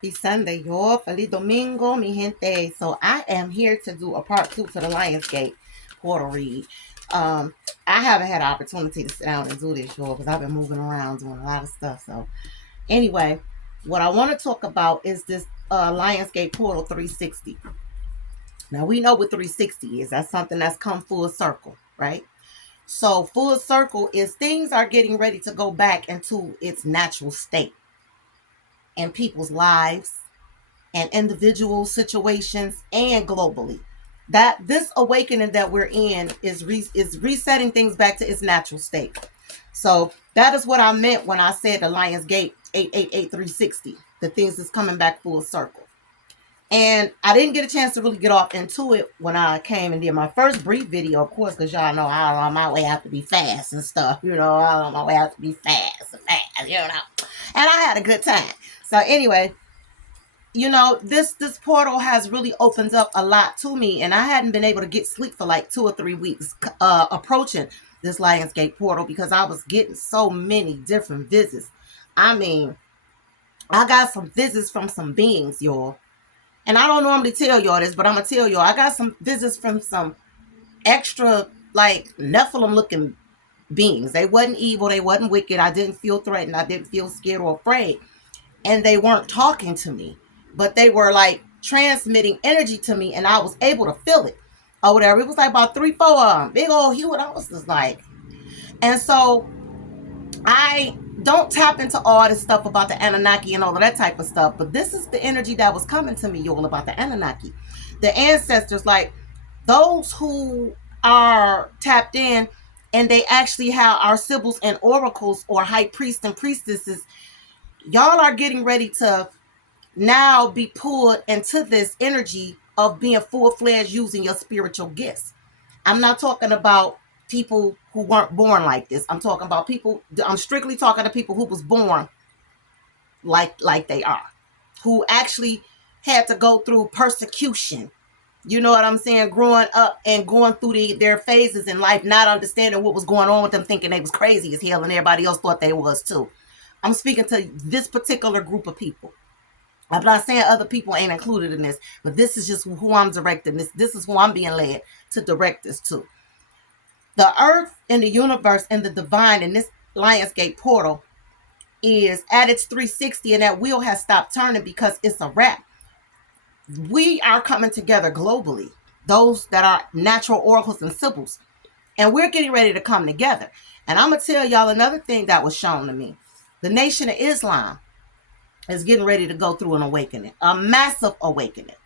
Happy Sunday, y'all. Feliz Domingo, mi gente. So I am here to do a part two to the Lionsgate portal read. I haven't had an opportunity to sit down and do this, y'all, because I've been moving around doing a lot of stuff. So anyway, what I want to talk about is this Lionsgate portal 360. Now we know what 360 is. That's something that's come full circle, right? So full circle is things are getting ready to go back into its natural state in people's lives and individual situations and globally. That this awakening that we're in is resetting things back to its natural state. So that is what I meant when I said the Lions Gate 888 the things that's coming back full circle. And I didn't get a chance to really get off into it when I came and did my first brief video, of course, because y'all know I on my way have to be fast and stuff. I on my way have to be fast, And I had a good time. So anyway, this portal has really opened up a lot to me, and I hadn't been able to get sleep for like 2 or 3 weeks approaching this Lionsgate portal because I was getting so many different visits. I mean, I got some visits from some beings, y'all. And I don't normally tell y'all this, but I'm going to tell y'all, I got some visits from some extra, like, Nephilim looking beings. They wasn't evil. They wasn't wicked. I didn't feel threatened. I didn't feel scared or afraid. And they weren't talking to me, but they were like transmitting energy to me, and I was able to feel it or whatever. It was like about 3, 4 of them, big old huge. I was just like, and so I don't tap into all this stuff about the Anunnaki and all of that type of stuff, but this is the energy that was coming to me, y'all, about the Anunnaki, the ancestors, like those who are tapped in, and they actually have our sibyls and oracles or high priests and priestesses. Y'all are getting ready to now be pulled into this energy of being full-fledged using your spiritual gifts. I'm not talking about people who weren't born like this. I'm talking about people, I'm strictly talking to people who was born like they are, who actually had to go through persecution. You know what I'm saying? Growing up and going through their phases in life, not understanding what was going on with them, thinking they was crazy as hell and everybody else thought they was too. I'm speaking to this particular group of people. I'm not saying other people ain't included in this, but this is just who I'm directing. This is who I'm being led to direct this to. The earth and the universe and the divine in this Lionsgate portal is at its 360, and that wheel has stopped turning because it's a wrap. We are coming together globally, those that are natural oracles and sibyls, and we're getting ready to come together. And I'm going to tell y'all another thing that was shown to me. The Nation of Islam is getting ready to go through an awakening, a massive awakening.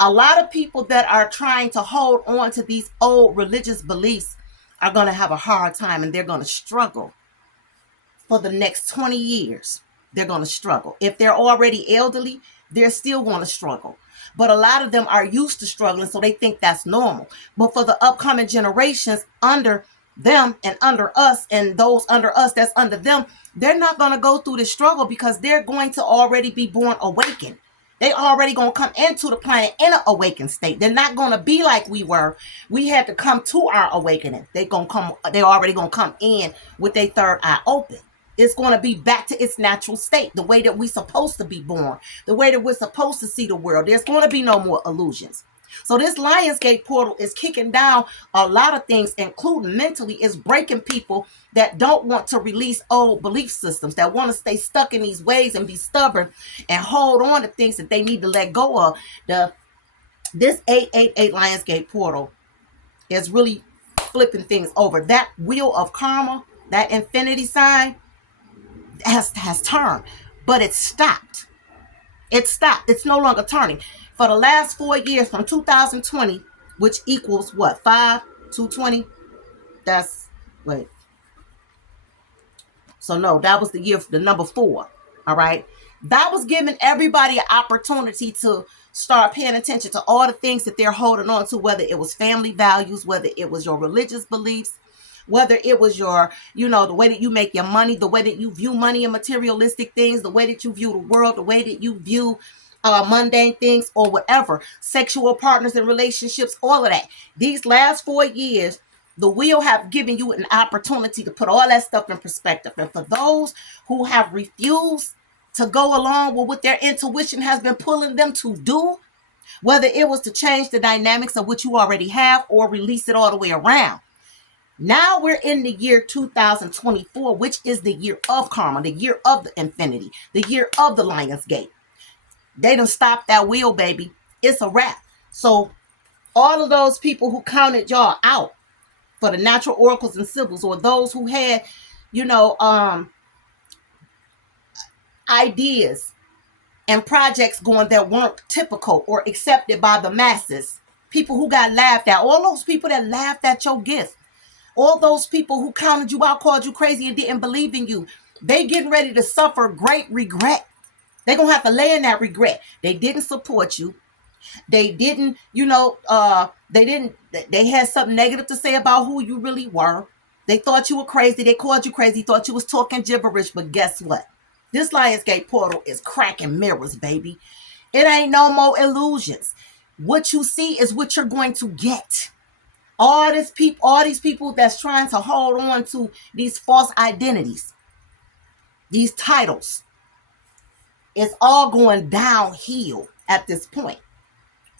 A lot of people that are trying to hold on to these old religious beliefs are going to have a hard time, and they're going to struggle for the next 20 years. They're going to struggle. If they're already elderly, they're still going to struggle. But a lot of them are used to struggling, so they think that's normal. But for the upcoming generations under them and under us and those under us that's under them, they're not going to go through this struggle because they're going to already be born awakened. They already going to come into the planet in an awakened state. They're not going to be like we were. We had to come to our awakening. They already going to come in with their third eye open. It's going to be back to its natural state, the way that we're supposed to be born, the way that we're supposed to see the world. There's going to be no more illusions. So this Lionsgate portal is kicking down a lot of things, including mentally. It's breaking people that don't want to release old belief systems, that want to stay stuck in these ways and be stubborn and hold on to things that they need to let go of. This 888 Lionsgate portal is really flipping things over. That wheel of karma, that infinity sign, has turned, but it stopped. It stopped. It's no longer turning. For the last 4 years, from 2020, which equals what? 5 to 20? That's, wait. So no, that was the year, the number 4. All right. That was giving everybody an opportunity to start paying attention to all the things that they're holding on to, whether it was family values, whether it was your religious beliefs, whether it was your, the way that you make your money, the way that you view money and materialistic things, the way that you view the world, the way that you view mundane things or whatever, sexual partners and relationships, all of that. These last 4 years, the wheel have given you an opportunity to put all that stuff in perspective. And for those who have refused to go along with what their intuition has been pulling them to do, whether it was to change the dynamics of what you already have or release it all the way around. Now we're in the year 2024, which is the year of karma, the year of the infinity, the year of the Lion's Gate. They done stopped that wheel, baby. It's a wrap. So all of those people who counted y'all out for the natural oracles and symbols, or those who had, ideas and projects going that weren't typical or accepted by the masses, people who got laughed at, all those people that laughed at your gift, all those people who counted you out, called you crazy, and didn't believe in you, they getting ready to suffer great regret. They're going to have to lay in that regret. They didn't support you. They didn't, they had something negative to say about who you really were. They thought you were crazy. They called you crazy, thought you was talking gibberish. But guess what? This Lionsgate portal is cracking mirrors, baby. It ain't no more illusions. What you see is what you're going to get. All these people that's trying to hold on to these false identities, these titles, it's all going downhill at this point.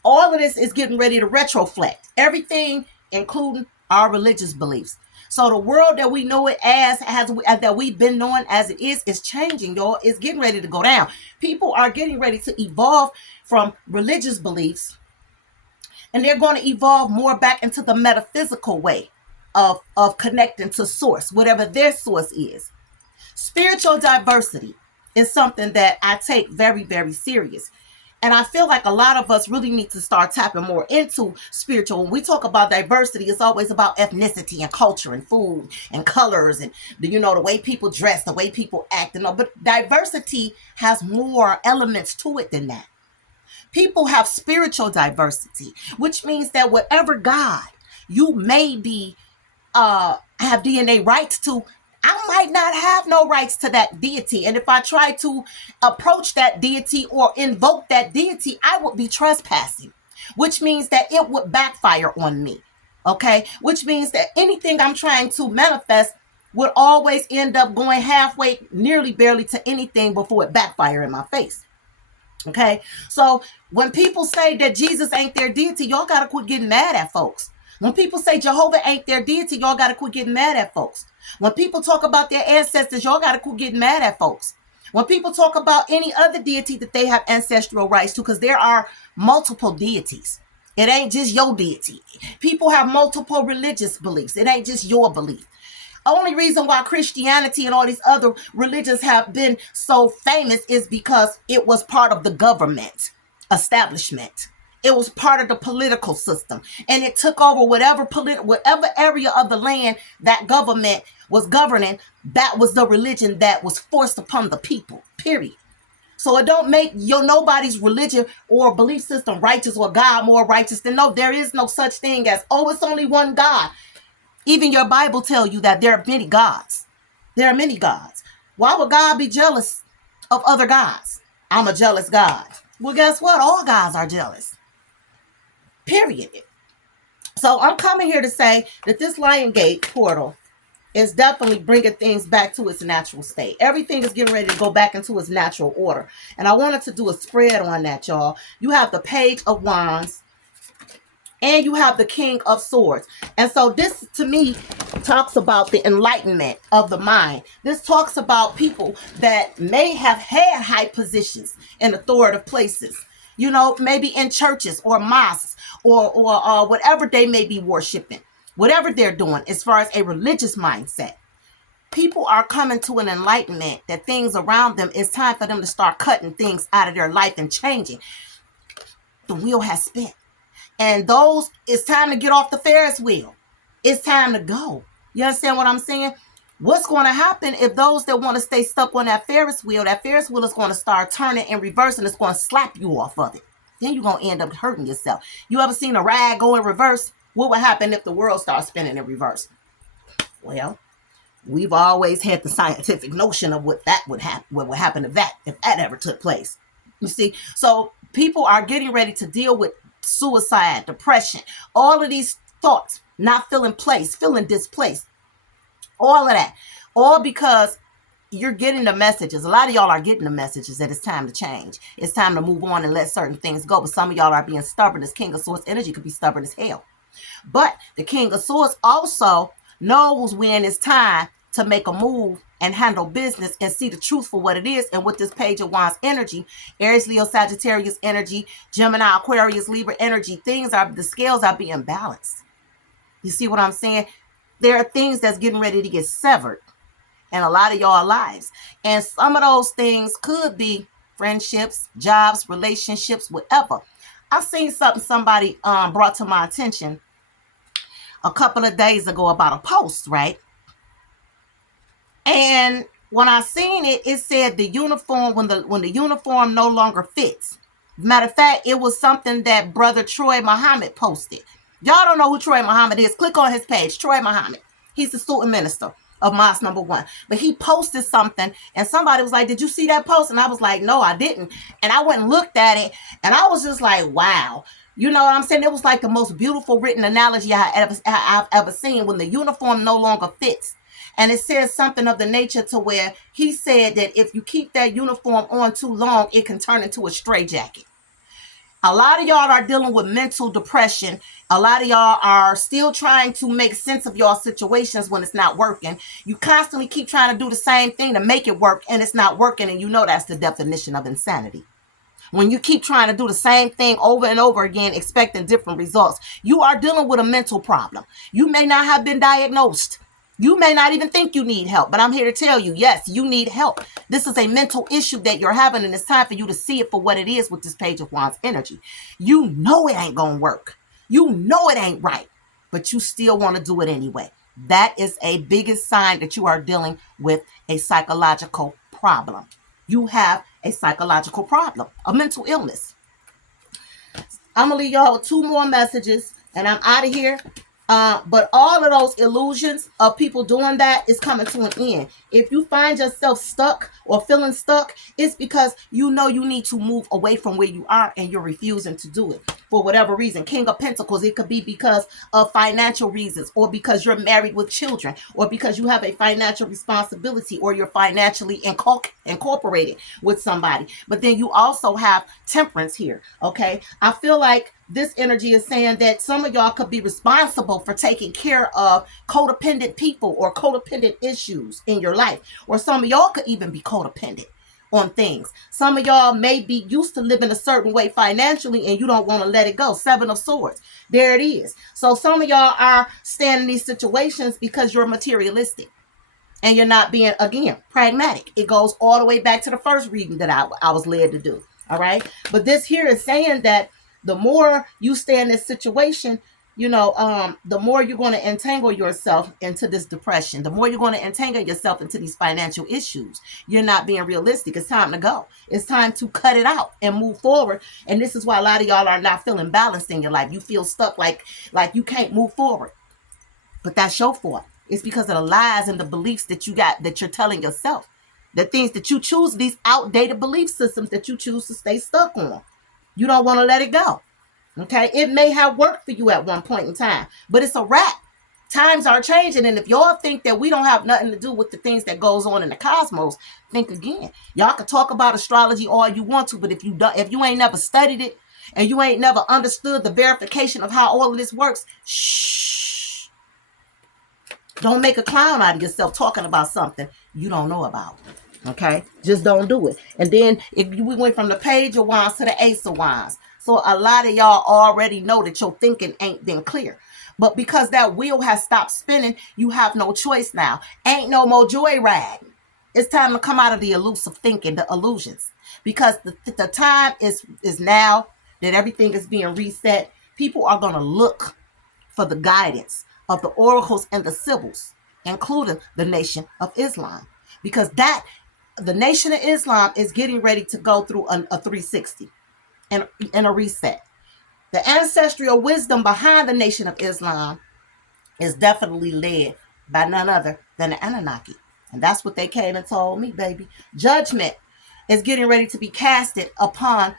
All of this is getting ready to retroflect everything, including our religious beliefs. So the world that we know it as that we've been knowing as it is changing, y'all. It's getting ready to go down. People are getting ready to evolve from religious beliefs, and they're going to evolve more back into the metaphysical way of connecting to source, whatever their source is. Spiritual diversity is something that I take very, very serious. And I feel like a lot of us really need to start tapping more into spiritual. When we talk about diversity, it's always about ethnicity and culture and food and colors and, the way people dress, the way people act. But diversity has more elements to it than that. People have spiritual diversity, which means that whatever God you may be have DNA rights to, I might not have no rights to that deity. And if I try to approach that deity or invoke that deity, I would be trespassing, which means that it would backfire on me. Okay? Which means that anything I'm trying to manifest would always end up going halfway, nearly barely to anything before it backfire in my face. Okay? So when people say that Jesus ain't their deity, y'all got to quit getting mad at folks. When people say Jehovah ain't their deity, y'all got to quit getting mad at folks. When people talk about their ancestors, y'all got to quit getting mad at folks. When people talk about any other deity that they have ancestral rights to, because there are multiple deities. It ain't just your deity. People have multiple religious beliefs. It ain't just your belief. Only reason why Christianity and all these other religions have been so famous is because it was part of the government establishment. It was part of the political system, and it took over whatever area of the land that government was governing. That was the religion that was forced upon the people, period. So it don't make nobody's religion or belief system righteous or God more righteous than no. There is no such thing as, it's only one God. Even your Bible tells you that there are many gods. There are many gods. Why would God be jealous of other gods? I'm a jealous God. Well, guess what? All gods are jealous. Period. So I'm coming here to say that this Lionsgate portal is definitely bringing things back to its natural state. Everything is getting ready to go back into its natural order. And I wanted to do a spread on that, y'all. You have the Page of Wands and you have the King of Swords. And so this, to me, talks about the enlightenment of the mind. This talks about people that may have had high positions in authoritative places. Maybe in churches or mosques or whatever they may be worshiping, whatever they're doing as far as a religious mindset. People are coming to an enlightenment that things around them, it's time for them to start cutting things out of their life and changing. The wheel has spin. And it's time to get off the Ferris wheel. It's time to go. You understand what I'm saying? What's going to happen if those that want to stay stuck on that Ferris wheel is going to start turning in reverse, and it's going to slap you off of it. Then you're going to end up hurting yourself. You ever seen a rag go in reverse? What would happen if the world starts spinning in reverse? Well, we've always had the scientific notion of what would happen if that ever took place. You see? So people are getting ready to deal with suicide, depression, all of these thoughts, not feeling displaced. All of that. All because you're getting the messages. A lot of y'all are getting the messages that it's time to change. It's time to move on and let certain things go. But some of y'all are being stubborn. This King of Swords energy could be stubborn as hell. But the King of Swords also knows when it's time to make a move and handle business and see the truth for what it is. And with this Page of Wands energy, Aries, Leo, Sagittarius energy, Gemini, Aquarius, Libra energy, the scales are being balanced. You see what I'm saying? There are things that's getting ready to get severed in a lot of y'all lives. And some of those things could be friendships, jobs, relationships, whatever. I seen something somebody brought to my attention a couple of days ago about a post, right? And when I seen it, it said the uniform, when the uniform no longer fits. Matter of fact, it was something that Brother Troy Muhammad posted. Y'all don't know who Troy Muhammad is. Click on his page, Troy Muhammad. He's the student minister of Mosque Number 1. But he posted something, and somebody was like, did you see that post? And I was like, no, I didn't. And I went and looked at it, and I was just like, wow. You know what I'm saying? It was like the most beautiful written analogy I've ever seen, when the uniform no longer fits. And it says something of the nature to where he said that if you keep that uniform on too long, it can turn into a straitjacket. A lot of y'all are dealing with mental depression. A lot of y'all are still trying to make sense of your situations when it's not working. You constantly keep trying to do the same thing to make it work, and it's not working. And you know that's the definition of insanity. When you keep trying to do the same thing over and over again, expecting different results, you are dealing with a mental problem. You may not have been diagnosed. You may not even think you need help, but I'm here to tell you, yes, you need help. This is a mental issue that you're having, and it's time for you to see it for what it is with this Page of Wands energy. You know it ain't going to work. You know it ain't right, but you still want to do it anyway. That is a biggest sign that you are dealing with a psychological problem. You have a psychological problem, a mental illness. I'm going to leave y'all with 2 more messages, and I'm out of here. But all of those illusions of people doing that is coming to an end. If you find yourself stuck or feeling stuck, it's because you know you need to move away from where you are, and you're refusing to do it for whatever reason. King of Pentacles, it could be because of financial reasons, or because you're married with children, or because you have a financial responsibility, or you're financially incorporated with somebody. But then you also have Temperance here, okay? I feel like this energy is saying that some of y'all could be responsible for taking care of codependent people or codependent issues in your life. Or some of y'all could even be codependent on things. Some of y'all may be used to living a certain way financially, and you don't want to let it go. 7 of Swords. There it is. So some of y'all are staying in these situations because you're materialistic. And you're not being, again, pragmatic. It goes all the way back to the first reading that I was led to do. All right. But this here is saying that the more you stay in this situation, you know, the more you're going to entangle yourself into this depression. The more you're going to entangle yourself into these financial issues. You're not being realistic. It's time to go. It's time to cut it out and move forward. And this is why a lot of y'all are not feeling balanced in your life. You feel stuck like you can't move forward. But that's your fault. It's because of the lies and the beliefs that you got, that you're telling yourself. The things that you choose, these outdated belief systems that you choose to stay stuck on. You don't want to let it go. Okay? It may have worked for you at one point in time, but it's a wrap. Times are changing, and if y'all think that we don't have nothing to do with the things that goes on in the cosmos, think again. Y'all can talk about astrology all you want to, but if you ain't never studied it, and you ain't never understood the verification of how all of this works, shh. Don't make a clown out of yourself talking about something you don't know about. Okay? Just don't do it. And then we went from the Page of Wands to the Ace of Wands. So a lot of y'all already know that your thinking ain't been clear. But because that wheel has stopped spinning, you have no choice now. Ain't no more joyride. It's time to come out of the elusive thinking, the illusions. Because the time is now that everything is being reset. People are going to look for the guidance of the oracles and the symbols, including the Nation of Islam. Because the Nation of Islam is getting ready to go through a 360 and a reset. The ancestral wisdom behind the Nation of Islam is definitely led by none other than the Anunnaki. And that's what they came and told me, baby. Judgment is getting ready to be casted upon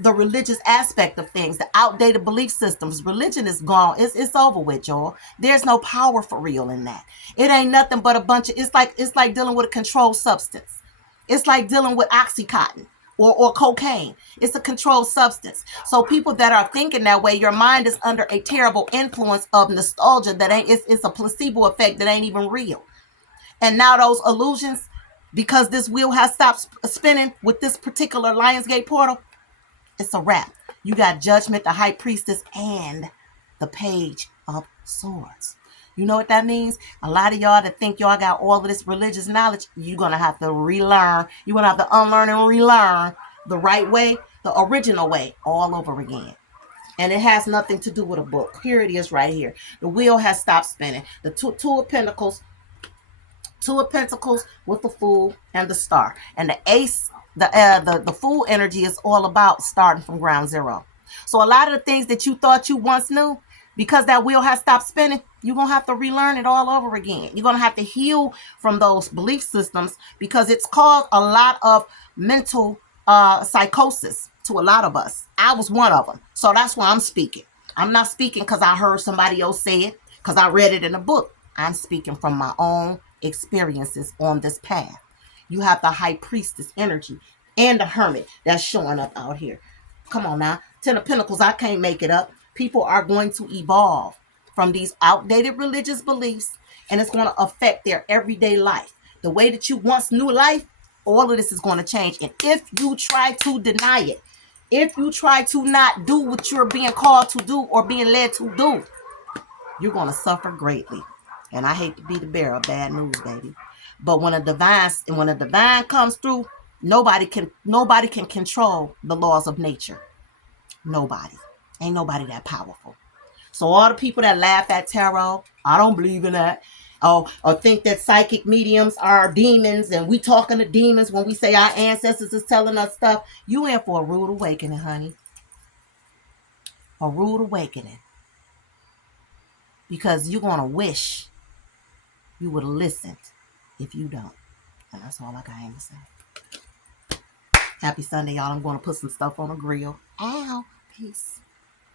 the religious aspect of things, the outdated belief systems. Religion is gone. It's over with, y'all. There's no power for real in that. It ain't nothing but a bunch of, it's like dealing with a controlled substance. It's like dealing with Oxycontin or cocaine. It's a controlled substance. So people that are thinking that way, your mind is under a terrible influence of nostalgia that ain't, it's a placebo effect that ain't even real. And now those illusions, because this wheel has stopped spinning with this particular Lionsgate portal, it's a wrap. You got Judgment, the High Priestess, and the Page of Swords. You know what that means? A lot of y'all that think y'all got all of this religious knowledge, you're going to have to relearn. You're going to have to unlearn and relearn the right way, the original way, all over again. And it has nothing to do with a book. Here it is right here. The wheel has stopped spinning. The two of Pentacles with the Fool and the Star. And the Ace, the Fool energy is all about starting from ground zero. So a lot of the things that you thought you once knew, because that wheel has stopped spinning, you're going to have to relearn it all over again. You're going to have to heal from those belief systems, because it's caused a lot of mental psychosis to a lot of us. I was one of them. So that's why I'm speaking. I'm not speaking because I heard somebody else say it, because I read it in a book. I'm speaking from my own experiences on this path. You have the High Priestess energy and the Hermit that's showing up out here. Come on now. Ten of Pentacles, I can't make it up. People are going to evolve from these outdated religious beliefs, and it's going to affect their everyday life. The way that you once knew life, all of this is going to change. And if you try to deny it, if you try to not do what you're being called to do or being led to do, you're going to suffer greatly. And I hate to be the bearer of bad news, baby. But when a divine comes through, nobody can control the laws of nature. Nobody. Ain't nobody that powerful. So all the people that laugh at tarot, I don't believe in that. Or think that psychic mediums are demons and we talking to demons when we say our ancestors is telling us stuff. You in for a rude awakening, honey. A rude awakening. Because you're going to wish you would have listened if you don't. And that's all I got to say. Happy Sunday, y'all. I'm going to put some stuff on the grill. Ow. Peace.